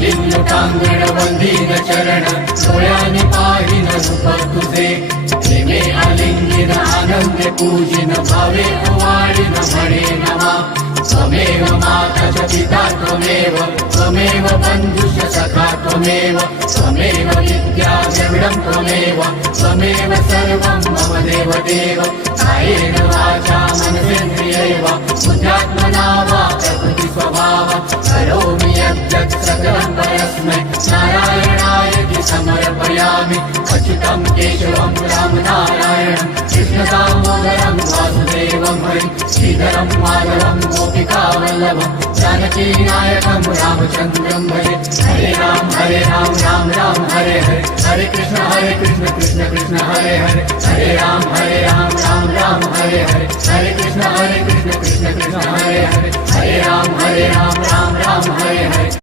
लोटांगण वंदीन चरण डोळ्याने पाहिन रूप तुझे प्रेमे आलिंगिन आनंदे पूजिन भावे ओवाळीन म्हणे नमा त्वमेव माता च पिता त्वमेव बन्धुश्च सखा त्वमेव विद्या द्रविडं त्वमेव सर्वं मम देव कायेन वाचा मनसेन्द्रियैव बुद्ध्यात्मना वा प्रकृति स्वभाव करोमि यद्यत् सकलं परस्मै नारायणायति समर्पयामि अच्युतं केशवं रामनारायणं कृष्णदामोदरं वासुदेवं हरिं श्रीधरं माधवं गोपिकावल्लभं जानकीनायकं रामचन्द्रं भजे हरे राम राम राम हरे हरे हरे कृष्ण कृष्ण कृष्ण हरे हरे हरे राम राम राम हरे हरे हरे कृष्ण कृष्ण कृष्ण हरे हरे हरे राम राम